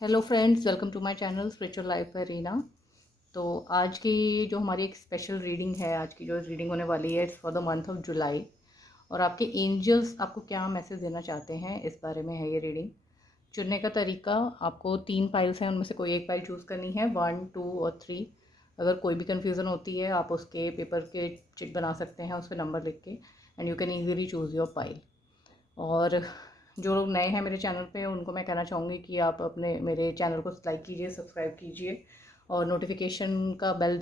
Hello friends, welcome to my channel spiritual life arena. तो आज की जो हमारी एक स्पेशल रीडिंग है, आज की जो रीडिंग होने वाली है फॉर द मंथ ऑफ जुलाई। और आपके एंजल्स आपको क्या मैसेज देना चाहते हैं इस बारे में है ये रीडिंग। चुनने का तरीका, आपको 3 फाइल्स हैं, उनमें से कोई एक फाइल चूज़ करनी है, 1, 2 और 3। अगर कोई भी कन्फ्यूज़न होती है आप उसके पेपर के चिट बना सकते हैं, उस पर नंबर लिख के, and you can easily choose your file. और जो लोग नए हैं मेरे चैनल पे, उनको मैं कहना चाहूँगी कि आप अपने मेरे चैनल को लाइक कीजिए, सब्सक्राइब कीजिए और नोटिफिकेशन बेल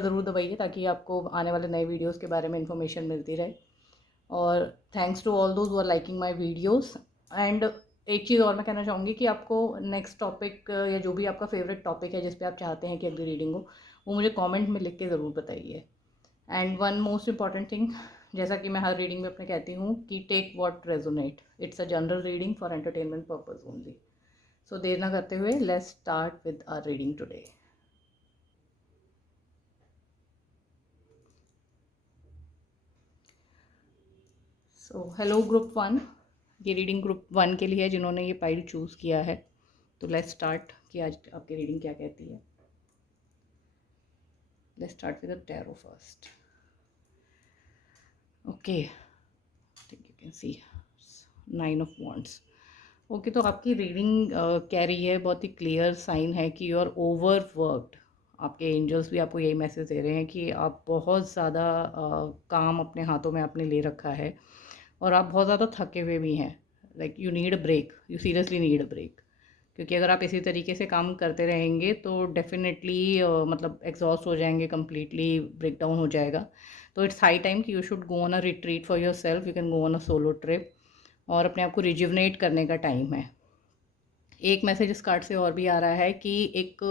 ज़रूर दबाइए ताकि आपको आने वाले नए वीडियोस के बारे में इंफॉर्मेशन मिलती रहे। और thanks to all those who are liking my videos. And एक चीज़ और मैं कहना चाहूँगी कि आपको नेक्स्ट टॉपिक या जो भी आपका फेवरेट टॉपिक है जिस पे आप चाहते हैं कि अगली रीडिंग हो, वो मुझे कमेंट में लिख के ज़रूर बताइए। And one most important thing, जैसा कि मैं हर रीडिंग में अपने कहती हूँ कि take what resonate, it's a general reading for entertainment purpose only. So देर ना करते हुए let's start with our reading today. So hello group 1, ये रीडिंग ग्रुप 1 के लिए है जिन्होंने ये फाइल चूज़ किया है। तो लेट्स स्टार्ट कि आज आपकी रीडिंग क्या कहती है। Let's start with the tarot first. Okay, think you can see 9 of wands. Okay, तो आपकी रीडिंग कह रही है, बहुत ही क्लियर साइन है कि यू आर ओवर वर्कड। आपके एंजल्स भी आपको यही मैसेज दे रहे हैं कि आप बहुत ज़्यादा काम अपने हाथों में आपने ले रखा है और आप बहुत ज़्यादा थके हुए भी हैं। Like you need a break, you seriously need a break. क्योंकि अगर आप इसी तरीके से काम करते रहेंगे तो डेफिनेटली मतलब एग्जॉस्ट हो जाएंगे, कम्प्लीटली ब्रेक डाउन हो जाएगा। तो इट्स हाई टाइम कि you should go on a retreat for your self, you can go on a solo trip और अपने आप को रिजुवनेट करने का टाइम है। एक मैसेज इस कार्ड से और भी आ रहा है कि एक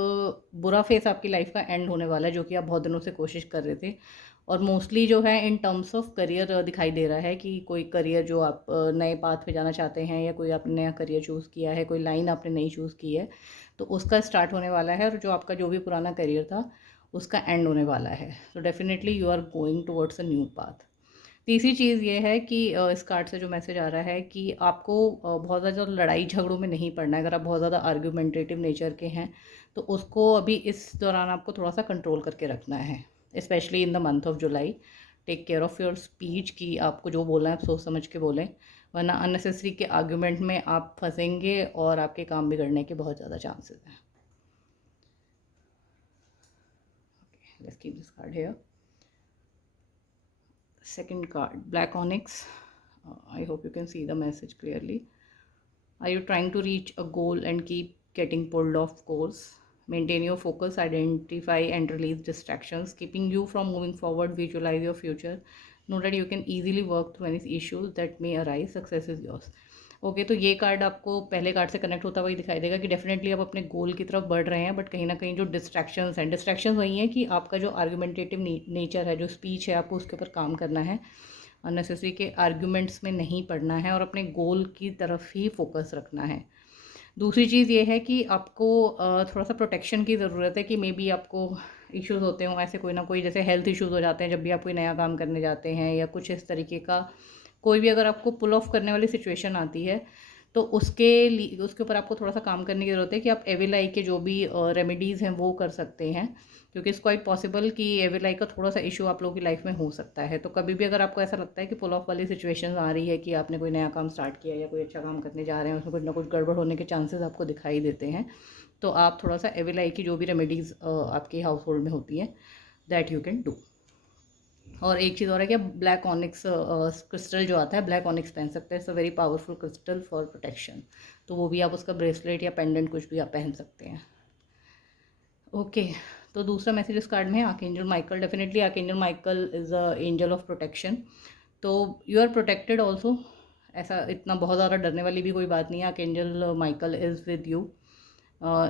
बुरा फेस आपकी लाइफ का एंड होने वाला है, जो कि आप बहुत दिनों से कोशिश कर रहे थे। और मोस्टली जो है इन टर्म्स ऑफ करियर दिखाई दे रहा है कि कोई करियर जो आप नए पाथ पे जाना चाहते हैं, या कोई आपने नया करियर चूज़ किया है, कोई लाइन आपने नई चूज़ की है, तो उसका स्टार्ट होने वाला है। और जो आपका जो भी पुराना करियर था उसका एंड होने वाला है। तो definitely you are going towards a new path. तीसरी चीज़ ये है कि इस कार्ड से जो मैसेज आ रहा है कि आपको बहुत ज़्यादा लड़ाई झगड़ों में नहीं पड़ना है। अगर आप बहुत ज़्यादा आर्ग्यूमेंटेटिव नेचर के हैं तो उसको अभी इस दौरान आपको थोड़ा सा कंट्रोल करके रखना है, specially in the month of July. Take care of your speech, कि आपको जो बोलना है आप सोच समझ के बोलें, वरना अननेसेसरी के आर्ग्यूमेंट में आप फंसेंगे और आपके काम बिगड़ने के बहुत ज़्यादा चांसेस हैं। Let's keep this card here. Second card, Black Onyx. I hope you can see the message clearly. Are you trying to reach a goal and keep getting pulled off course? Maintain your focus, identify and release distractions, keeping you from moving forward. Visualize your future. Know that you can easily work through any issues that may arise. Success is yours. Okay, तो ये card आपको पहले card से connect होता हुआ ही दिखाई देगा कि डेफिनेटली आप अपने गोल की तरफ बढ़ रहे हैं, बट कहीं ना कहीं जो डिस्ट्रैक्शंस हैं, डिस्ट्रैक्शंस वही हैं कि आपका जो आर्गुमेंटेटिव नेचर है, जो स्पीच है, आपको उसके ऊपर काम करना है। अननेसेसरी के आर्ग्यूमेंट्स में नहीं पड़ना है और अपने गोल की तरफ ही फोकस रखना है। दूसरी चीज़ ये है कि आपको थोड़ा सा प्रोटेक्शन की ज़रूरत है कि मे बी आपको इश्यूज़ होते हों ऐसे, कोई ना कोई, जैसे हेल्थ इश्यूज़ हो जाते हैं जब भी आप कोई नया काम करने जाते हैं, या कुछ इस तरीके का कोई भी अगर आपको पुल ऑफ करने वाली सिचुएशन आती है, तो उसके लिए उसके ऊपर आपको थोड़ा सा काम करने की ज़रूरत है कि आप एविल आई के जो भी रेमेडीज़ हैं वो कर सकते हैं। क्योंकि इट्स क्वाइट पॉसिबल कि एविल आई का थोड़ा सा इशू आप लोगों की लाइफ में हो सकता है। तो कभी भी अगर आपको ऐसा लगता है कि पुल ऑफ वाली सिचुएशन आ रही है कि आपने कोई नया काम स्टार्ट किया या कोई अच्छा काम करने जा रहे हैं, उसमें कुछ ना कुछ गड़बड़ होने के चांसेस आपको दिखाई देते हैं, तो आप थोड़ा सा एविल आई की जो भी रेमेडीज़ आपके हाउस होल्ड में होती हैं, दैट यू कैन डू। और एक चीज़ और है कि ब्लैक ऑनिक्स क्रिस्टल जो आता है, ब्लैक ऑनिक्स पहन सकते हैं। It's a very powerful crystal for protection. तो वो भी आप उसका ब्रेसलेट या पेंडेंट कुछ भी आप पहन सकते हैं। ओके, तो दूसरा मैसेज इस कार्ड में है archangel Michael. Definitely archangel Michael is a angel of protection. तो यू आर प्रोटेक्टेड ऑल्सो। ऐसा इतना बहुत ज़्यादा डरने वाली भी कोई बात नहीं है। Archangel Michael is with you.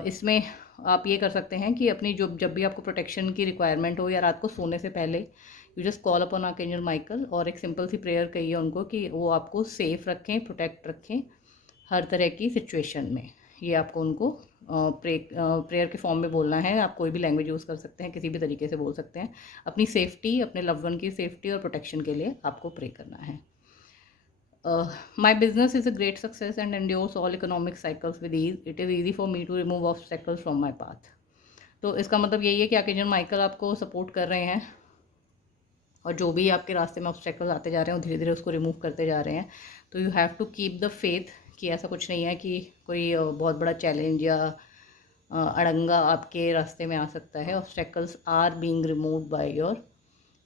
इसमें आप ये कर सकते हैं कि अपनी जो जब भी आपको प्रोटेक्शन की रिक्वायरमेंट हो या रात को सोने से पहले, you just call upon archangel Michael और एक सिंपल सी प्रेयर कहिए उनको कि वो आपको सेफ रखें, प्रोटेक्ट रखें हर तरह की सिचुएशन में। ये आपको उनको प्रेयर के फॉर्म में बोलना है। आप कोई भी लैंग्वेज यूज़ कर सकते हैं, किसी भी तरीके से बोल सकते हैं। अपनी सेफ्टी, अपने लव्ड वन की सेफ्टी और प्रोटेक्शन के लिए आपको प्रे करना है। My business is a great success and endures all economic cycles with ease. It is easy for me to remove obstacles from my path. तो इसका मतलब यही है कि आर्कएंजल माइकल आपको सपोर्ट कर रहे हैं और जो भी आपके रास्ते में ऑब्स्टेकल्स आते जा रहे हैं वो धीरे धीरे उसको रिमूव करते जा रहे हैं. तो you have to keep the faith कि ऐसा कुछ नहीं है कि कोई बहुत बड़ा चैलेंज या अड़ंगा आपके रास्ते में आ सकता है. Obstacles are being removed by your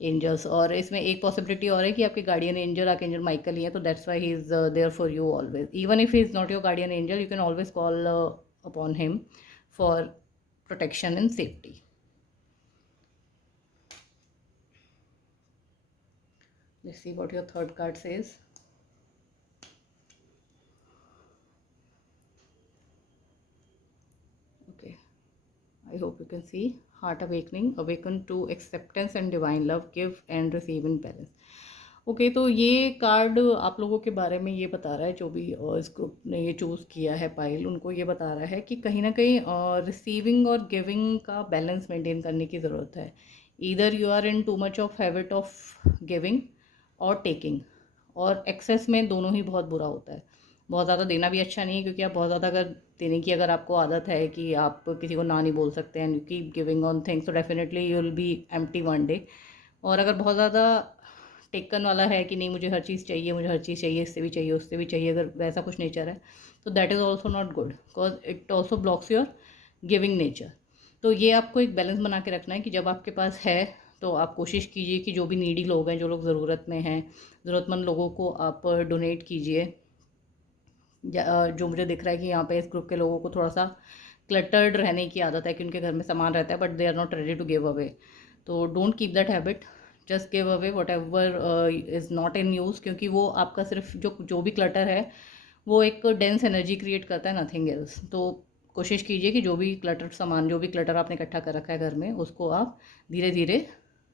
angels. और इसमें एक पॉसिबिलिटी और है कि आपके गार्डियन एंजल आर्कएंजल माइकल ही है. तो that's why he is there for you always. Even if he is not your guardian angel, you can always call upon him for protection and safety. Let's see what your third card says. Okay, I hope you can see heart awakening, awaken to acceptance and divine love, give and receive in balance. Okay तो ये card आप लोगों के बारे में ये बता रहा है, जो भी इस ग्रुप ने ये चूज़ किया है पाइल, उनको ये बता रहा है कि कहीं ना कहीं रिसीविंग और गिविंग का बैलेंस मेंटेन करने की ज़रूरत है. Either you are in too much of habit of giving और टेकिंग, और एक्सेस में दोनों ही बहुत बुरा होता है. बहुत ज़्यादा देना भी अच्छा नहीं है, क्योंकि आप बहुत ज़्यादा अगर देने की अगर आपको आदत है कि आप किसी को ना नहीं बोल सकते हैं, you keep giving on things, तो definitely you will be empty one day. और अगर बहुत ज़्यादा टेकन वाला है कि नहीं मुझे हर चीज़ चाहिए, मुझे हर चीज़ चाहिए, इससे भी चाहिए उससे भी चाहिए, अगर वैसा कुछ नेचर है तो that is also not good, because it also blocks your giving nature. तो ये आपको एक बैलेंस बना के रखना है कि जब आपके पास है तो आप कोशिश कीजिए कि जो भी नीडी लोग हैं, जो लोग ज़रूरत में हैं, ज़रूरतमंद लोगों को आप डोनेट कीजिए. जो मुझे दिख रहा है कि यहाँ पे इस ग्रुप के लोगों को थोड़ा सा क्लटर्ड रहने की आदत है कि उनके घर में सामान रहता है but they are not ready to give away. तो don't keep that habit. Just give away whatever is not in use, क्योंकि वो आपका सिर्फ जो भी क्लटर है वो एक डेंस एनर्जी क्रिएट करता है, नथिंग एल्स. तो कोशिश कीजिए कि जो भी क्लटर सामान, जो भी क्लटर आपने इकट्ठा कर रखा है घर में, उसको आप धीरे धीरे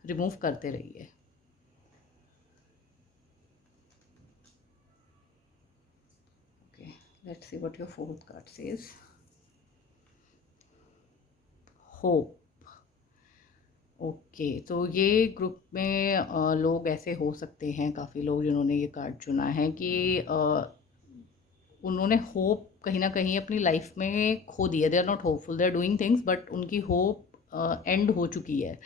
रिमूव करते रहिए. Okay, let's see what your fourth card says. Hope. Okay तो ये ग्रुप में लोग ऐसे हो सकते हैं, काफ़ी लोग जिन्होंने ये कार्ड चुना है, कि उन्होंने होप कहीं ना कहीं अपनी लाइफ में खो दी है. They are not hopeful, they are doing things but उनकी होप एंड हो चुकी है.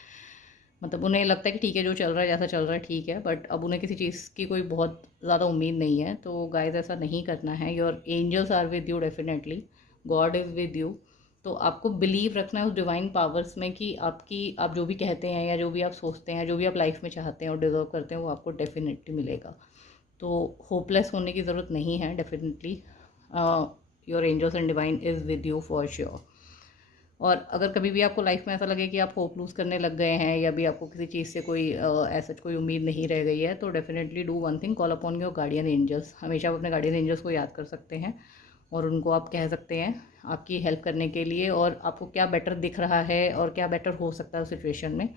मतलब उन्हें लगता है कि ठीक है, जो चल रहा है जैसा चल रहा है ठीक है, बट अब उन्हें किसी चीज़ की कोई बहुत ज़्यादा उम्मीद नहीं है. तो गाइस ऐसा नहीं करना है. Your angels are with you definitely, God is with you. तो आपको बिलीव रखना है उस डिवाइन पावर्स में कि आप जो भी कहते हैं या जो भी आप सोचते हैं, जो भी आप लाइफ में चाहते हैं और डिज़र्व करते हैं, वो आपको डेफिनेटली मिलेगा. तो होपलेस होने की ज़रूरत नहीं है. Definitely your angels and divine is with you for sure. और अगर कभी भी आपको लाइफ में ऐसा लगे कि आप होप लूज़ करने लग गए हैं, या भी आपको किसी चीज़ से कोई ऐसा कोई उम्मीद नहीं रह गई है, तो definitely do one thing, call upon your guardian angels. हमेशा आप अपने गार्डियन एंजल्स को याद कर सकते हैं और उनको आप कह सकते हैं आपकी हेल्प करने के लिए, और आपको क्या बेटर दिख रहा है और क्या बेटर हो सकता है उस सिचुएशन में,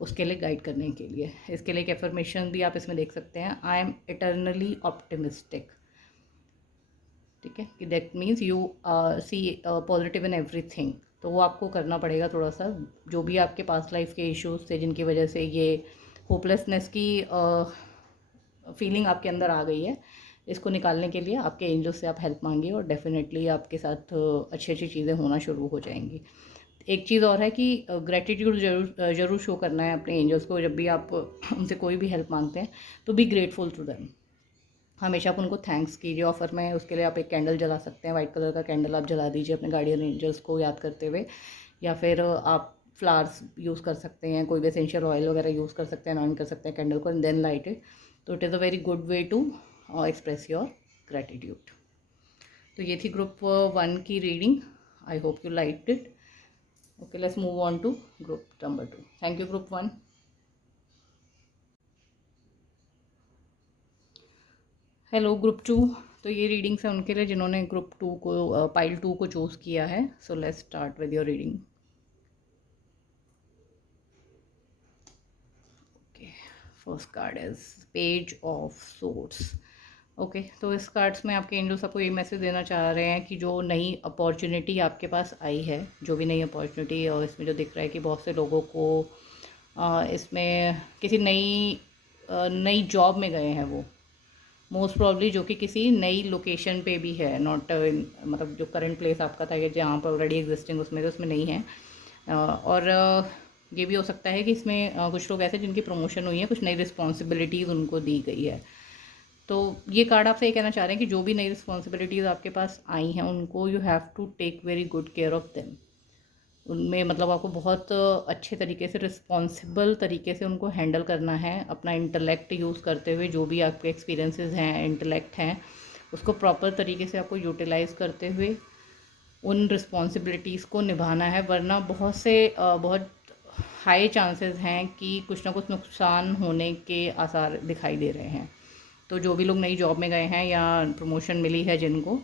उसके लिए गाइड करने के लिए. इसके लिए एक एफर्मेशन भी आप इसमें देख सकते हैं. I am eternally optimistic. ठीक है, कि that means you see positive in everything. तो वो आपको करना पड़ेगा थोड़ा सा. जो भी आपके पास लाइफ के इश्यूज थे जिनकी वजह से ये होपलेसनेस की फीलिंग आपके अंदर आ गई है, इसको निकालने के लिए आपके एंजल्स से आप हेल्प मांगिए और डेफिनेटली आपके साथ अच्छी अच्छी चीज़ें होना शुरू हो जाएंगी. एक चीज़ और है कि ग्रेटिट्यूड ज़रूर शो करना है अपने एंजल्स को. जब भी आप उनसे कोई भी हेल्प मांगते हैं तो बी ग्रेटफुल टू देम. हमेशा आप उनको थैंक्स कीजिए. ऑफर में उसके लिए आप एक कैंडल जला सकते हैं, वाइट कलर का कैंडल आप जला दीजिए अपने गार्डियन एंजल्स को याद करते हुए. या फिर आप फ्लावर्स यूज़ कर सकते हैं, कोई भी एसेंशियल ऑयल वगैरह यूज़ कर सकते हैं, ऑन कर सकते हैं कैंडल को एंड देन लाइट इट. तो it is a very good way to express your gratitude. तो ये थी ग्रुप 1 की reading. I hope you liked it. Okay, let's move on to group number 2. Thank you group 1. Hello group 2. तो ये readings है उनके लिए जिन्होंने ग्रुप 2 को पाइल 2 को चूज़ किया है. So let's start with your reading. Okay, first card is page of swords. Okay, तो इस कार्ड्स में आपके एंजल्स आपको ये मैसेज देना चाह रहे हैं कि जो नई अपॉर्चुनिटी आपके पास आई है, जो भी नई अपॉर्चुनिटी, और इसमें जो दिख रहा है कि बहुत से लोगों को इसमें किसी नई जॉब में गए हैं वो, मोस्ट प्रॉब्ली जो कि किसी नई लोकेशन पे भी है, नॉट मतलब जो करंट प्लेस आपका था या जहाँ पर ऑलरेडी एग्जिस्टिंग उसमें तो उसमें नहीं है। और ये भी हो सकता है कि इसमें कुछ लोग ऐसे जिनकी प्रमोशन हुई है, कुछ नई रिस्पॉन्सिबिलिटीज़ उनको दी गई है। तो ये कार्ड आपसे ये कहना चाह रहे हैं कि जो भी नई रिस्पॉन्सिबिलिटीज़ आपके पास आई हैं उनको you have to take very good care of them. उनमें मतलब आपको बहुत अच्छे तरीके से रिस्पॉन्सिबल तरीके से उनको हैंडल करना है, अपना इंटेलेक्ट यूज़ करते हुए। जो भी आपके एक्सपीरियंसेस हैं, इंटेलेक्ट हैं, उसको प्रॉपर तरीके से आपको यूटिलाइज़ करते हुए उन रिस्पॉन्सिबिलिटीज़ को निभाना है, वरना बहुत हाई चांसेस हैं कि कुछ ना कुछ नुकसान होने के आसार दिखाई दे रहे हैं। तो जो भी लोग नई जॉब में गए हैं या प्रमोशन मिली है जिनको,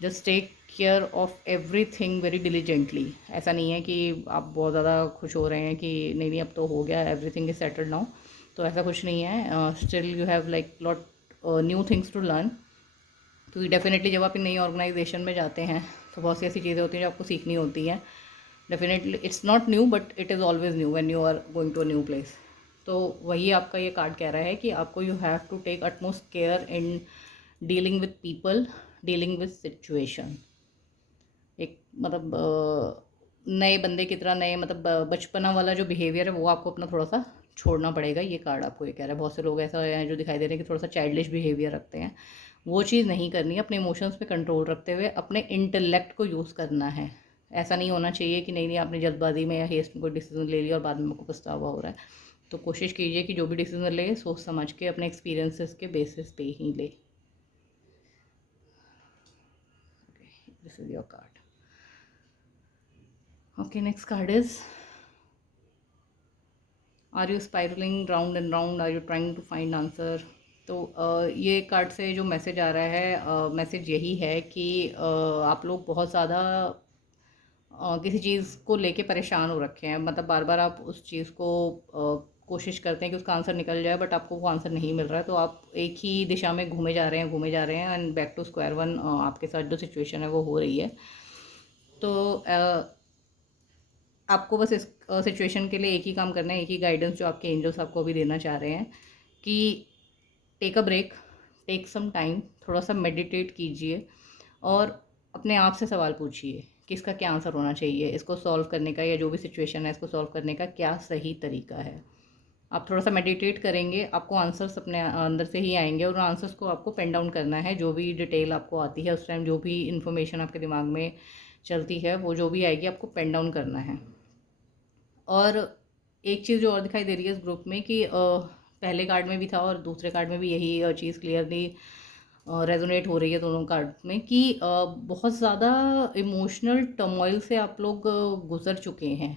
just take care of everything very diligently. ऐसा नहीं है कि आप बहुत ज़्यादा खुश हो रहे हैं कि नहीं नहीं अब तो हो गया, एवरीथिंग इज सेटल्ड नाउ, तो ऐसा कुछ नहीं है। Still you have like lot new things to learn. क्योंकि डेफिनेटली जब आप नई ऑर्गेनाइजेशन में जाते हैं तो बहुत सी ऐसी चीज़ें होती हैं जो आपको सीखनी होती हैं। Definitely it's not new but it is always new when you are going to a new place. तो वही आपका ये कार्ड कह रहा है कि आपको you have to take utmost care in dealing with people, dealing with situation. एक मतलब नए बंदे की तरह, नए मतलब बचपना वाला जो बिहेवियर है वो आपको अपना थोड़ा सा छोड़ना पड़ेगा। ये कार्ड आपको ये कह रहा है। बहुत से लोग ऐसा हैं जो दिखाई दे रहे हैं कि थोड़ा सा चाइल्डिश बिहेवियर रखते हैं, वो चीज़ नहीं करनी है। अपने इमोशंस पे कंट्रोल रखते हुए अपने इंटेलेक्ट को यूज़ करना है। ऐसा नहीं होना चाहिए कि नहीं नहीं आपने जल्दबाजी में या हेस्ट में कोई डिसीजन ले लिया और बाद में आपको पछतावा हो रहा है। तो कोशिश कीजिए कि जो भी डिसीजन ले सोच समझ के अपने एक्सपीरियंसेस के बेसिस पे ही ले। This is your card. Okay, next card is, are you spiralling round and round, are you trying to find answer. तो ये कार्ड से जो मैसेज आ रहा है, मैसेज यही है कि आप लोग बहुत ज़्यादा किसी चीज़ को लेके परेशान हो रखे हैं। मतलब बार बार आप उस चीज़ को कोशिश करते हैं कि उसका आंसर निकल जाए, बट आपको वो आंसर नहीं मिल रहा है। तो आप एक ही दिशा में घूमे जा रहे हैं and back to square one आपके साथ जो सिचुएशन है वो हो रही है। तो आपको बस इस सिचुएशन के लिए एक ही काम करना है, एक ही गाइडेंस जो आपके एंजल्स आपको अभी देना चाह रहे हैं कि take a break, take some time, थोड़ा सा मेडिटेट कीजिए और अपने आप से सवाल पूछिए कि इसका क्या आंसर होना चाहिए, इसको सॉल्व करने का, या जो भी सिचुएशन है इसको सॉल्व करने का क्या सही तरीका है। आप थोड़ा सा मेडिटेट करेंगे, आपको आंसर्स अपने अंदर से ही आएंगे और उन आंसर्स को आपको पेन डाउन करना है। जो भी डिटेल आपको आती है उस टाइम, जो भी इन्फॉर्मेशन आपके दिमाग में चलती है, वो जो भी आएगी आपको पेन डाउन करना है। और एक चीज़ जो और दिखाई दे रही है इस ग्रुप में कि पहले कार्ड में भी था और दूसरे कार्ड में भी यही चीज़ क्लियरली रेजोनेट हो रही है दोनों कार्ड में कि बहुत ज़्यादा इमोशनल टर्मोइल से आप लोग गुजर चुके हैं।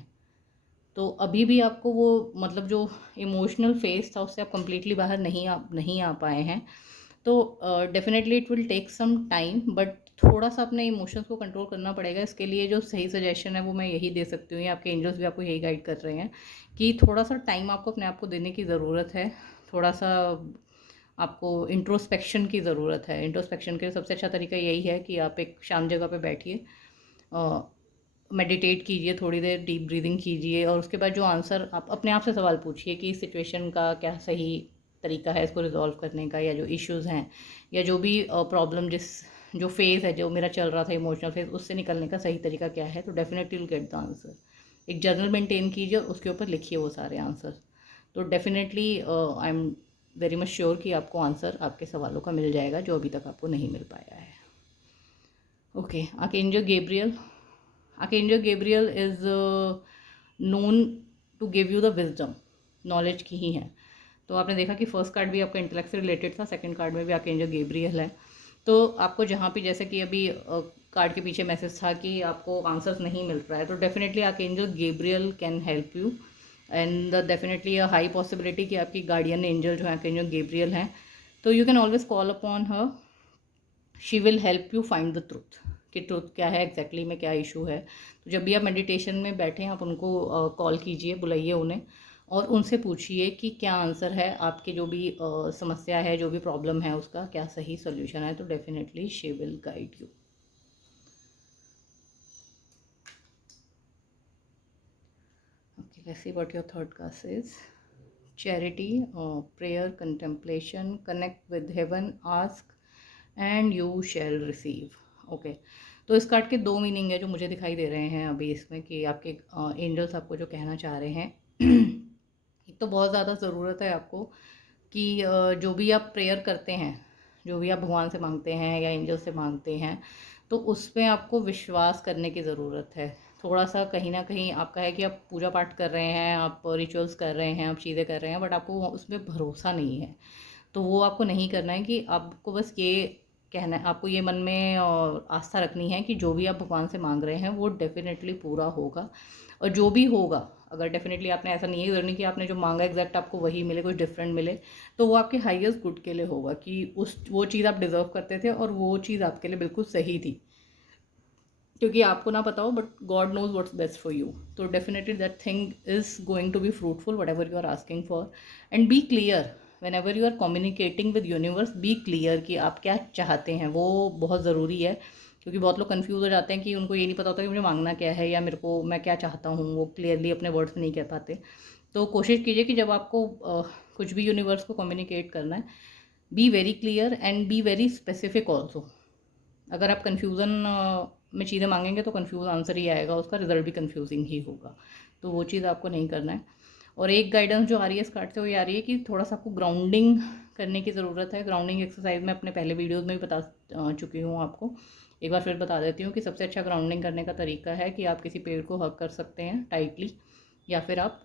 तो अभी भी आपको वो मतलब जो इमोशनल फेस था उससे आप कंप्लीटली बाहर नहीं आ पाए हैं। तो definitely it will take some time, but थोड़ा सा अपने इमोशंस को कंट्रोल करना पड़ेगा। इसके लिए जो सही सजेशन है वो मैं यही दे सकती हूँ, या आपके एंजल्स भी आपको यही गाइड कर रहे हैं कि थोड़ा सा टाइम आपको अपने आप को देने की ज़रूरत है। थोड़ा सा आपको इंट्रोस्पेक्शन की ज़रूरत है। इंट्रोस्पेक्शन के लिए सबसे अच्छा तरीका यही है कि आप एक शांत जगह पे बैठिए, मेडिटेट कीजिए, थोड़ी देर डीप ब्रीदिंग कीजिए और उसके बाद जो आंसर, आप अपने आप से सवाल पूछिए कि इस सिचुएशन का क्या सही तरीका है इसको रिजॉल्व करने का, या जो इश्यूज़ हैं या जो भी प्रॉब्लम जो फेज़ है जो मेरा चल रहा था, इमोशनल फेज़, उससे निकलने का सही तरीका क्या है। तो definitely will get the answer. एक जर्नल मेंटेन कीजिए और उसके ऊपर लिखिए वो सारे आंसर। तो definitely I am very much sure कि आपको आंसर आपके सवालों का मिल जाएगा जो अभी तक आपको नहीं मिल पाया है। Okay, archangel Gabriel. Archangel Gabriel is known to give you the wisdom, knowledge की ही है। तो आपने देखा कि फर्स्ट कार्ड भी आपका इंटेलेक्ट से रिलेटेड था, सेकंड कार्ड में भी आर्कएंजल गैब्रियल है। तो आपको जहाँ भी, जैसे कि अभी कार्ड के पीछे मैसेज था कि आपको आंसर्स नहीं मिल रहा है, तो definitely archangel Gabriel can help you and definitely a high possibility कि आपकी गार्डियन एंजल जो है आर्कएंजल गैब्रियल हैं। तो you can always call upon her, she will help you find the truth कि ट्रूथ क्या है, एग्जैक्टली में क्या इशू है। तो जब भी आप मेडिटेशन में बैठें आप उनको कॉल कीजिए, बुलाइए उन्हें और उनसे पूछिए कि क्या आंसर है, आपकी जो भी समस्या है, जो भी प्रॉब्लम है, उसका क्या सही सोल्यूशन है। तो definitely she will guide you. Okay, let's see what your third card says. Charity, prayer, contemplation, connect with heaven, ask and you shall receive. Okay, तो इस कार्ड के दो मीनिंग है जो मुझे दिखाई दे रहे हैं अभी इसमें, कि आपके एंजल्स आपको जो कहना चाह रहे हैं एक तो बहुत ज़्यादा ज़रूरत है आपको कि जो भी आप प्रेयर करते हैं, जो भी आप भगवान से मांगते हैं या एंजल से मांगते हैं, तो उसमें आपको विश्वास करने की ज़रूरत है। थोड़ा सा कहीं ना कहीं आपका है कि आप पूजा पाठ कर रहे हैं, आप रिचुअल्स कर रहे हैं, आप चीज़ें कर रहे हैं, बट आपको उसमें भरोसा नहीं है। तो वो आपको नहीं करना है, कि आपको बस ये कहना है, आपको ये मन में आस्था रखनी है कि जो भी आप भगवान से मांग रहे हैं वो डेफिनेटली पूरा होगा। और जो भी होगा, अगर डेफिनेटली आपने ऐसा नहीं है करनी कि आपने जो मांगा एग्जैक्ट आपको वही मिले, कुछ डिफरेंट मिले, तो वो आपके हाईएस्ट गुड के लिए होगा, कि उस वो चीज़ आप डिज़र्व करते थे और वो चीज़ आपके लिए बिल्कुल सही थी, क्योंकि आपको ना पता हो but God knows what's best for you. तो definitely that thing is going to be fruitful, whatever you are asking for. And be clear whenever you are communicating with universe, be clear कि आप क्या चाहते हैं, वो बहुत ज़रूरी है। क्योंकि बहुत लोग कंफ्यूज हो जाते हैं कि उनको ये नहीं पता होता कि मुझे मांगना क्या है, या मेरे को मैं क्या चाहता हूँ, वो क्लियरली अपने वर्ड्स में नहीं कह पाते। तो कोशिश कीजिए कि जब आपको कुछ भी यूनिवर्स को कम्युनिकेट करना है, be very clear and be very specific also. अगर आप कन्फ्यूज़न में चीज़ें मांगेंगे तो कन्फ्यूज़ आंसर ही आएगा, उसका रिजल्ट भी कन्फ्यूजिंग ही होगा। तो वो चीज़ आपको नहीं करना है। और एक गाइडेंस जो आ रही है इस कार्ड से, वो ये आ रही है कि थोड़ा सा आपको ग्राउंडिंग करने की ज़रूरत है। ग्राउंडिंग एक्सरसाइज मैं अपने पहले वीडियोज़ में भी बता चुकी हूँ आपको, एक बार फिर बता देती हूँ कि सबसे अच्छा ग्राउंडिंग करने का तरीका है कि आप किसी पेड़ को हग कर सकते हैं टाइटली, या फिर आप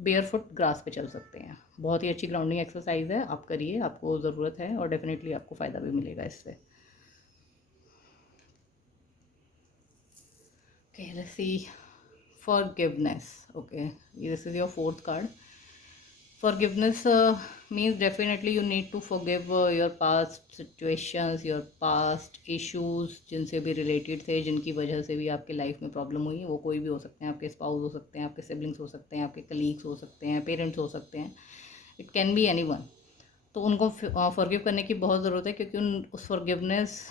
बेयर फुट ग्रास पे चल सकते हैं। बहुत ही अच्छी ग्राउंडिंग एक्सरसाइज है, आप करिए, आपको ज़रूरत है और डेफिनेटली आपको फ़ायदा भी मिलेगा इससे। Okay, let's see. Forgiveness. Okay, this is your fourth card. Forgiveness means definitely you need to forgive your past situations, your past issues जिनसे भी related थे, जिनकी वजह से भी आपके लाइफ में प्रॉब्लम हुई है। वो कोई भी हो सकते हैं, आपके स्पाउस हो सकते हैं, आपके सिबलिंग्स हो सकते हैं, आपके कलीग्स हो सकते हैं, पेरेंट्स हो सकते हैं, it can be any one. तो उनको फॉरगिव करने की बहुत ज़रूरत है, क्योंकि उस फॉरगिवनेस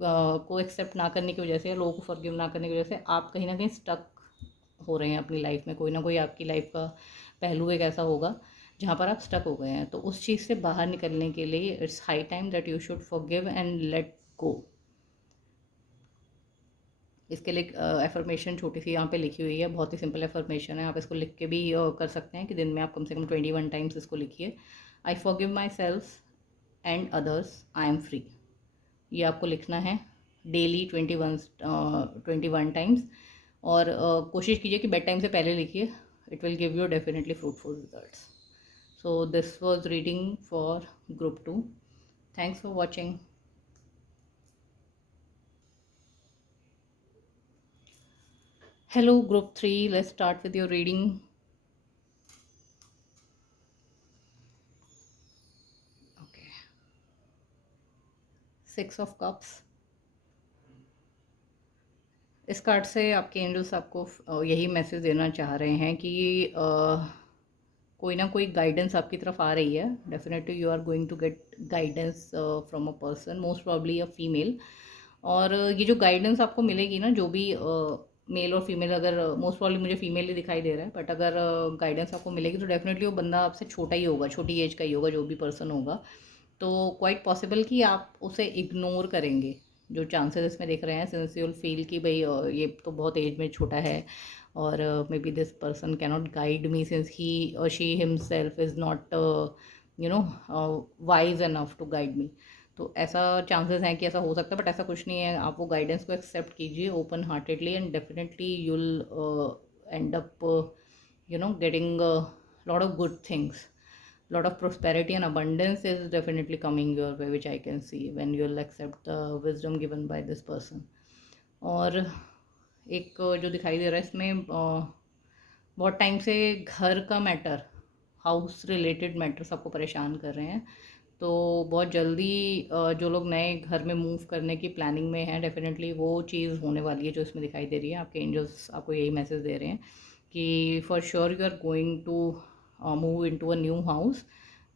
को एक्सेप्ट ना करने की वजह से, या लोगों को फॉरगिव ना करने की वजह से आप कहीं ना कहीं स्टक हो रहे हैं अपनी लाइफ में। कोई ना कोई आपकी लाइफ का पहलू एक ऐसा होगा जहाँ पर आप स्टक हो गए हैं। तो उस चीज़ से बाहर निकलने के लिए it's high time that you should forgive and let go. इसके लिए एफर्मेशन छोटी सी यहाँ पे लिखी हुई है, बहुत ही सिंपल एफर्मेशन है। आप इसको लिख के भी कर सकते हैं कि दिन में आप कम से कम 21 टाइम्स इसको लिखिए। I forgive my self and others, I am free. ये आपको लिखना है डेली 21 टाइम्स। और कोशिश कीजिए कि बेड टाइम से पहले लिखिए, it will give you definitely fruitful results. So this was reading for group 2। Thanks for watching. Hello group 3, let's start with your reading. Okay, 6 of cups. इस कार्ड से आपके एंजल्स आपको यही मैसेज देना चाह रहे हैं कि कोई ना कोई गाइडेंस आपकी तरफ आ रही है। Definitely you are going to get guidance from a person, most probably a female. और ये जो गाइडेंस आपको मिलेगी ना, जो भी मेल और फीमेल, अगर मोस्ट प्रॉब्ली मुझे फीमेल ही दिखाई दे रहा है, बट अगर गाइडेंस आपको मिलेगी तो डेफिनेटली वो बंदा आपसे छोटा ही होगा, छोटी एज का ही होगा, जो भी पर्सन होगा। तो क्वाइट पॉसिबल कि आप उसे इग्नोर करेंगे। जो चांसेस इसमें दिख रहे हैं, सिंस यू विल फील कि भाई ये तो बहुत एज में छोटा है, और maybe this person cannot guide me since he or she himself is not wise enough to guide me. तो ऐसा चांसेस हैं कि ऐसा हो सकता है, बट ऐसा कुछ नहीं है। आप वो गाइडेंस को एक्सेप्ट कीजिए open heartedly, and definitely you'll and up getting a lot of good things. Lot of prosperity and abundance is definitely coming your way, which I can see when you'll accept the wisdom given by this person. और एक जो दिखाई दे रहा है इसमें, बहुत time से घर का मैटर, हाउस रिलेटेड मैटर्स आपको परेशान कर रहे हैं। तो बहुत जल्दी जो लोग नए घर में मूव करने की प्लानिंग में हैं, डेफिनेटली वो चीज़ होने वाली है जो इसमें दिखाई दे रही है। आपके एंजल्स आपको यही मैसेज दे रहे हैं कि for sure you are going to move into a new house,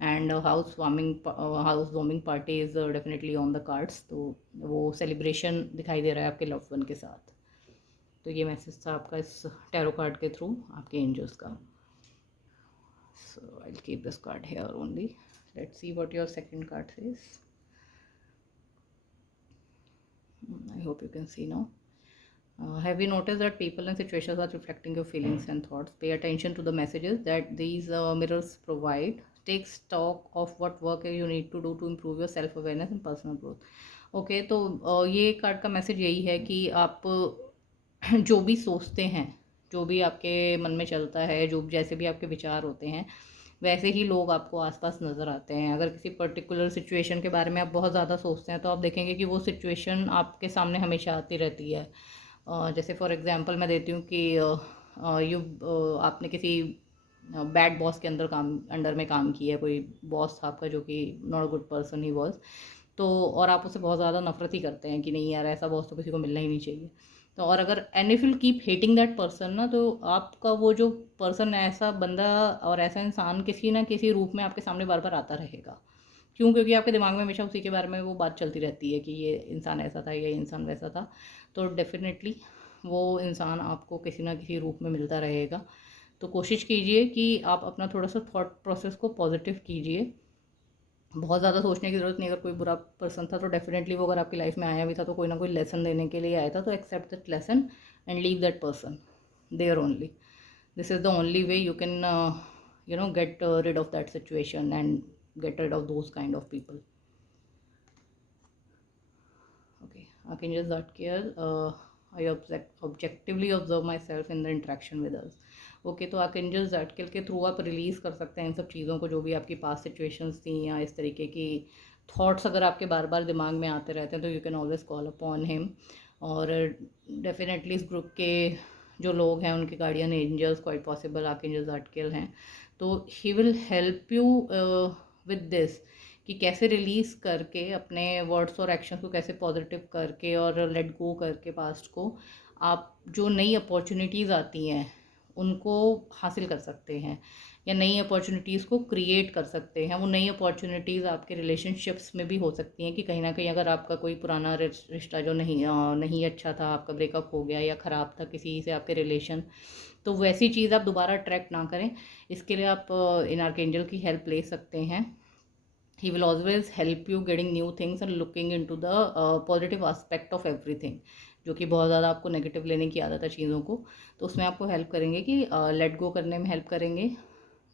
and housewarming party is definitely on the cards. तो वो सेलिब्रेशन दिखाई दे रहा है आपके लव्ड वन के साथ। तो ये मैसेज था आपका इस टैरो कार्ड के थ्रू आपके एंजल्स का। So I'll keep this card here only. Let's see what your second card says. I hope you can see now. Have you noticed that people and situations are reflecting your feelings and thoughts? Pay attention to the messages that these mirrors provide. Take stock of what work you need to do to improve your self awareness and personal growth. Okay तो ये card का message यही है कि आप जो भी सोचते हैं, जो भी आपके मन में चलता है, जो जैसे भी आपके विचार होते हैं, वैसे ही लोग आपको आसपास नज़र आते हैं। अगर किसी पर्टिकुलर सिचुएशन के बारे में आप बहुत ज़्यादा सोचते हैं तो आप देखेंगे कि वो सिचुएशन आपके सामने हमेशा आती रहती है। जैसे फॉर एग्जांपल मैं देती हूँ कि आपने किसी बैड बॉस के अंडर में काम किया है, कोई बॉस था आपका जो कि not a good person he was, तो और आप उससे बहुत ज़्यादा नफरत ही करते हैं कि नहीं यार ऐसा बॉस तो किसी को मिलना ही नहीं चाहिए। तो और अगर and if you keep hating that person ना, तो आपका वो जो पर्सन, ऐसा बंदा और ऐसा इंसान किसी ना किसी रूप में आपके सामने बार बार आता रहेगा। क्यों? क्योंकि आपके दिमाग में हमेशा उसी के बारे में वो बात चलती रहती है कि ये इंसान ऐसा था, ये इंसान वैसा था। तो डेफिनेटली वो इंसान आपको किसी ना किसी रूप में मिलता रहेगा। तो कोशिश कीजिए कि आप अपना थोड़ा सा थॉट प्रोसेस को पॉजिटिव कीजिए। बहुत ज़्यादा सोचने की ज़रूरत नहीं। अगर कोई बुरा पर्सन था तो डेफिनेटली वो अगर आपकी लाइफ में आया भी था तो कोई ना कोई लेसन देने के लिए आया था। तो accept that lesson and leave that person there only. This is the only way you can get rid of that situation and get rid of those kind of people. Okay, Archangel Zadkiel, I objectively observe myself in the interaction with others. Okay, तो archangel ज़ाटकिल के through आप release कर सकते हैं इन सब चीज़ों को, जो भी आपकी पास्ट सिचुएशंस थी या इस तरीके की थॉट्स अगर आपके बार बार दिमाग में आते रहते हैं तो you can always call upon him. और डेफिनेटली इस ग्रुप के जो लोग हैं उनके guardian angels quite possible archangel Zadkiel हैं। तो he will help you with this कि कैसे रिलीज़ करके अपने वर्ड्स और एक्शंस को कैसे पॉजिटिव करके और लेट गो करके पास्ट को आप जो नई अपॉर्चुनिटीज़ आती हैं उनको हासिल कर सकते हैं, या नई अपॉर्चुनिटीज़ को क्रिएट कर सकते हैं। वो नई अपॉर्चुनिटीज़ आपके रिलेशनशिप्स में भी हो सकती हैं कि कहीं ना कहीं अगर आपका कोई पुराना रिश्ता जो नहीं अच्छा था, आपका ब्रेकअप हो गया या ख़राब था किसी से आपके रिलेशन, तो वैसी चीज़ आप दोबारा अट्रैक्ट ना करें। इसके लिए आप इन आर्कएंजल की हेल्प ले सकते हैं। he will always help you getting new things and looking into the positive aspect of everything, जो कि बहुत ज़्यादा आपको नेगेटिव लेने की आदत है चीज़ों को, तो उसमें आपको हेल्प करेंगे कि लेट गो करने में हेल्प करेंगे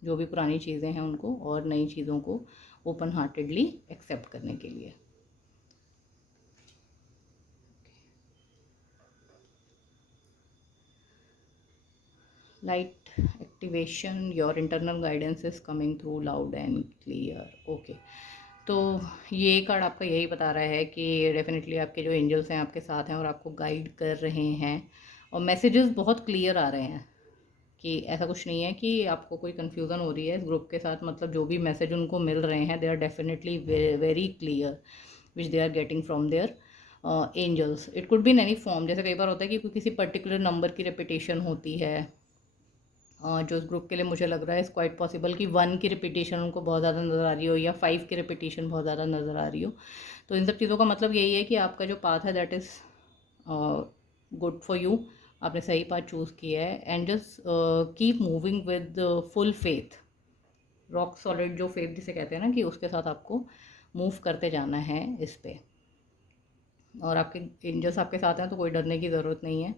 जो भी पुरानी चीज़ें हैं उनको, और नई चीज़ों को ओपन हार्टेडली एक्सेप्ट करने के लिए। Light activation, your internal guidance is coming through loud and clear. Okay, तो ये कार्ड आपका यही बता रहा है कि डेफिनेटली आपके जो एंजल्स हैं आपके साथ हैं और आपको गाइड कर रहे हैं, और मैसेजेस बहुत क्लियर आ रहे हैं कि ऐसा कुछ नहीं है कि आपको कोई कन्फ्यूज़न हो रही है इस ग्रुप के साथ। मतलब जो भी मैसेज उनको मिल रहे हैं they are definitely very clear which they are getting from their angels. It could be in any form. जैसे कई बार होता है कि किसी पर्टिकुलर नंबर की रिपीटेशन होती है, जो इस ग्रुप के लिए मुझे लग रहा है इज़ क्वाइट पॉसिबल कि 1 की रिपीटेशन उनको बहुत ज़्यादा नज़र आ रही हो या 5 की रिपीटेशन बहुत ज़्यादा नज़र आ रही हो। तो इन सब चीज़ों का मतलब यही है कि आपका जो पाथ है that is good for you. आपने सही पाथ चूज़ किया है and just keep moving with full faith, rock solid जो फेथ जिसे कहते हैं ना, कि उसके साथ आपको मूव करते जाना है इस पे। और आपके एंजल्स आपके साथ हैं तो कोई डरने की ज़रूरत नहीं है।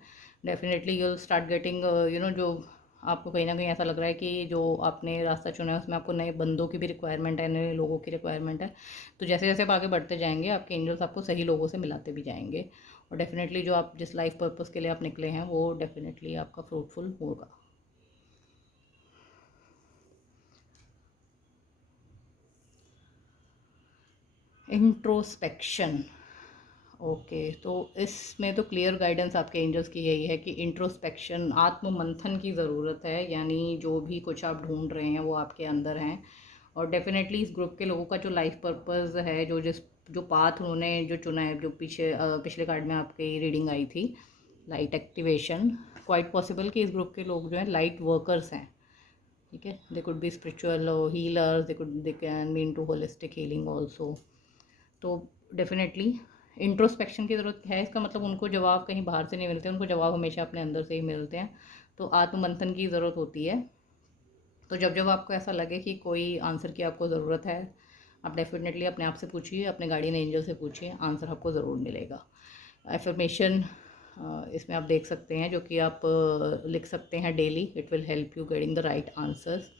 Definitely you will start getting जो आपको कहीं ना कहीं ऐसा लग रहा है कि जो आपने रास्ता चुना है उसमें आपको नए बंदों की भी रिक्वायरमेंट है, नए लोगों की रिक्वायरमेंट है। तो जैसे जैसे आप आगे बढ़ते जाएंगे आपके एंजल्स आपको सही लोगों से मिलाते भी जाएंगे, और डेफिनेटली जो आप जिस लाइफ पर्पस के लिए आप निकले हैं वो डेफिनेटली आपका फ्रूटफुल होगा। इंट्रोस्पेक्शन, ओके, तो इसमें तो क्लियर गाइडेंस आपके एंजल्स की यही है कि इंट्रोस्पेक्शन, आत्म मंथन की ज़रूरत है। यानी जो भी कुछ आप ढूंढ रहे हैं वो आपके अंदर हैं, और डेफिनेटली इस ग्रुप के लोगों का जो लाइफ पर्पस है, जो पाथ उन्होंने जो चुना है, जो पिछले कार्ड में आपकी रीडिंग आई थी लाइट एक्टिवेशन, क्वाइट पॉसिबल कि इस ग्रुप के लोग जो हैं लाइट वर्कर्स हैं। ठीक है, they could be spiritual healers, they can mean to holistic healing also. तो डेफिनेटली इंट्रोस्पेक्शन की ज़रूरत है। इसका मतलब उनको जवाब कहीं बाहर से नहीं मिलते, उनको जवाब हमेशा अपने अंदर से ही मिलते हैं। तो आत्ममंथन की ज़रूरत होती है। तो जब जब आपको ऐसा लगे कि कोई आंसर की आपको ज़रूरत है, आप डेफिनेटली अपने आप से पूछिए, अपने गार्डियन एंजल से पूछिए, आंसर आपको ज़रूर मिलेगा। एफर्मेशन इसमें आप देख सकते हैं जो कि आप लिख सकते हैं daily. It will help you getting the right answers.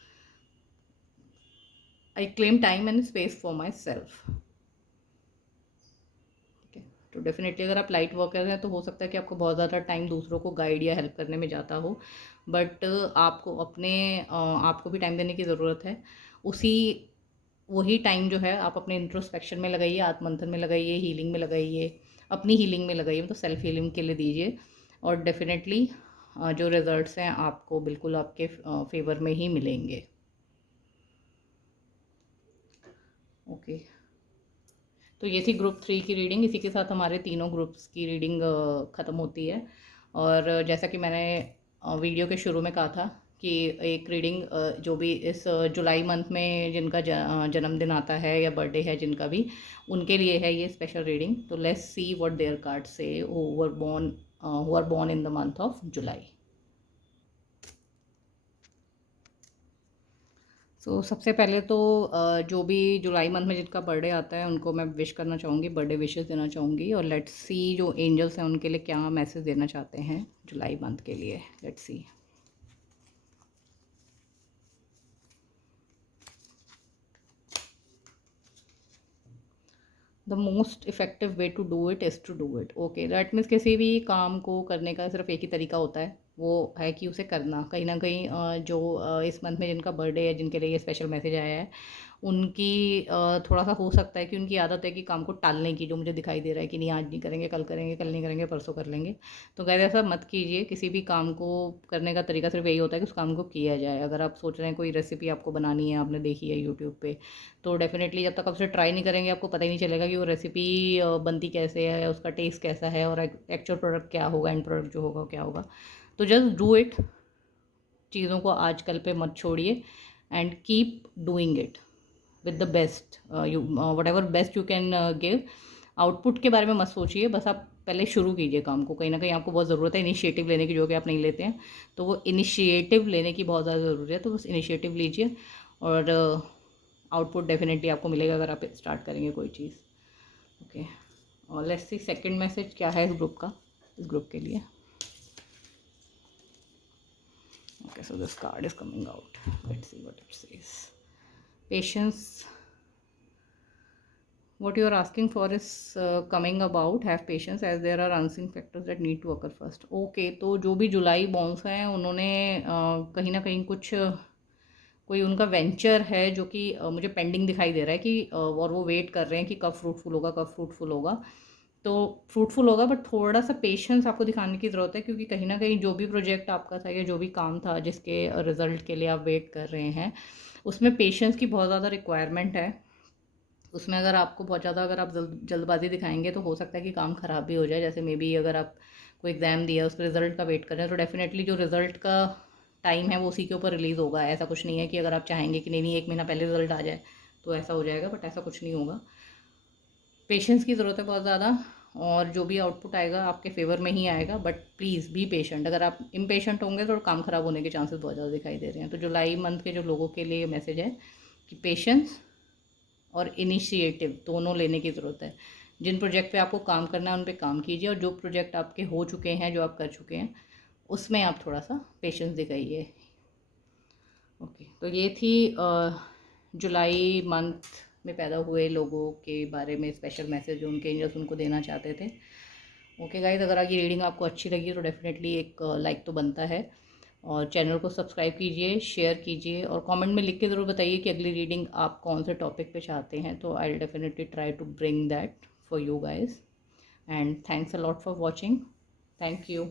I claim time and space for my self. ठीक है, तो डेफिनेटली अगर आप लाइट वर्कर हैं तो हो सकता है कि आपको बहुत ज़्यादा टाइम दूसरों को गाइड या हेल्प करने में जाता हो, बट आपको अपने आपको भी टाइम देने की ज़रूरत है। उसी वही टाइम जो है आप अपने इंट्रोस्पेक्शन में लगाइए, आत्मंथन में लगाइए, हीलिंग में लगाइए, अपनी हीलिंग में लगाइए, मतलब सेल्फ हीलिंग के लिए दीजिए। और डेफिनेटली जो रिजल्ट्स हैं आपको बिल्कुल आपके फेवर में ही मिलेंगे। ओके, तो ये थी ग्रुप 3 की रीडिंग। इसी के साथ हमारे तीनों ग्रुप्स की रीडिंग ख़त्म होती है। और जैसा कि मैंने वीडियो के शुरू में कहा था कि एक रीडिंग जो भी इस जुलाई मंथ में जिनका जन्मदिन आता है या बर्थडे है जिनका भी, उनके लिए है ये स्पेशल रीडिंग। तो let's see what their card से who are born in the month of July. So सबसे पहले तो जो भी जुलाई मंथ में जिनका बर्थडे आता है उनको मैं विश करना चाहूँगी, बर्थडे विशेस देना चाहूँगी। और लेट्स सी जो एंजल्स हैं उनके लिए क्या मैसेज देना चाहते हैं जुलाई मंथ के लिए। Let's see. The most effective way to do it is to do it. Okay, that means किसी भी काम को करने का सिर्फ एक ही तरीका होता है, वो है कि उसे करना। कहीं ना कहीं जो इस मंथ में जिनका बर्थडे है, जिनके लिए ये स्पेशल मैसेज आया है, उनकी थोड़ा सा हो सकता है कि उनकी आदत है कि काम को टालने की, जो मुझे दिखाई दे रहा है कि नहीं आज नहीं करेंगे, कल करेंगे, कल नहीं करेंगे, परसों कर लेंगे। तो गैर ऐसा मत कीजिए। किसी भी काम को करने का तरीका सिर्फ यही होता है कि उस काम को किया जाए। अगर आप सोच रहे हैं कोई रेसिपी आपको बनानी है, आपने देखी है यूट्यूब पे, तो डेफिनेटली जब तक आप उसे ट्राई नहीं करेंगे आपको पता ही नहीं चलेगा कि वो रेसिपी बनती कैसे है, उसका टेस्ट कैसा है, और एक्चुअल प्रोडक्ट क्या होगा, एंड प्रोडक्ट जो होगा क्या होगा। तो जस्ट डू इट। चीज़ों को आजकल पे मत छोड़िए and keep doing it with the best, you what ever best you can give. Output के बारे में मत सोचिए, बस आप पहले शुरू कीजिए काम को। कहीं ना कहीं आपको बहुत ज़रूरत है इनिशिएटिव लेने की, जो कि आप नहीं लेते हैं। तो वो इनिशिएटिव लेने की बहुत ज़्यादा ज़रूरी है, तो बस इनिशिएटिव लीजिए और आउटपुट डेफिनेटली आपको मिलेगा अगर आप स्टार्ट करेंगे कोई चीज़। ओके, और लेट्स सी सेकंड मैसेज क्या है इस ग्रुप का, इस ग्रुप के लिए। Okay, so this card is coming out. Let's see what it says. Patience, what you are asking for is coming about. Have patience as there are unseen factors that need to occur first. Okay, तो जो भी जुलाई bones हैं उन्होंने कहीं ना कहीं कुछ कोई उनका वेंचर है जो कि मुझे पेंडिंग दिखाई दे रहा है कि और वो वेट कर रहे हैं कि कब फ्रूटफुल होगा, कब फ्रूटफुल होगा। तो फ्रूटफुल होगा, बट थोड़ा सा पेशेंस आपको दिखाने की ज़रूरत है, क्योंकि कहीं ना कहीं जो भी प्रोजेक्ट आपका था या जो भी काम था जिसके रिजल्ट के लिए आप वेट कर रहे हैं, उसमें पेशेंस की बहुत ज़्यादा रिक्वायरमेंट है। उसमें अगर आपको बहुत ज़्यादा अगर आप जल्दबाजी दिखाएंगे तो हो सकता है कि काम ख़राब भी हो जाए। जैसे मे बी अगर आप कोई एग्ज़ाम दिया, उसके रिज़ल्ट का वेट कर रहे हैं, तो डेफिनेटली जो रिज़ल्ट का टाइम है वो उसी के ऊपर रिलीज़ होगा। ऐसा कुछ नहीं है कि अगर आप चाहेंगे कि नहीं नहीं 1 महीना पहले रिज़ल्ट आ जाए तो ऐसा हो जाएगा, बट ऐसा कुछ नहीं होगा। पेशेंस की ज़रूरत है बहुत ज़्यादा, और जो भी आउटपुट आएगा आपके फेवर में ही आएगा। But please be patient. अगर आप इम्पेशेंट होंगे तो काम ख़राब होने के चांसेस बहुत ज़्यादा दिखाई दे रहे हैं। तो जुलाई मंथ के जो लोगों के लिए मैसेज है कि पेशेंस और इनिशिएटिव दोनों लेने की ज़रूरत है। जिन प्रोजेक्ट पे आपको काम करना है उन पे काम कीजिए, और जो प्रोजेक्ट आपके हो चुके हैं, जो आप कर चुके हैं, उसमें आप थोड़ा सा पेशेंस दिखाइए। ओके, तो ये थी जुलाई मंथ में पैदा हुए लोगों के बारे में स्पेशल मैसेज जो उनके एंजल्स उनको देना चाहते थे। ओके गाइज, अगर ये रीडिंग आपको अच्छी लगी तो डेफिनेटली एक लाइक तो बनता है, और चैनल को सब्सक्राइब कीजिए, शेयर कीजिए, और कमेंट में लिख के ज़रूर बताइए कि अगली रीडिंग आप कौन से टॉपिक पे चाहते हैं। तो I will definitely try to bring that for you guys, and thanks a lot for watching. Thank you.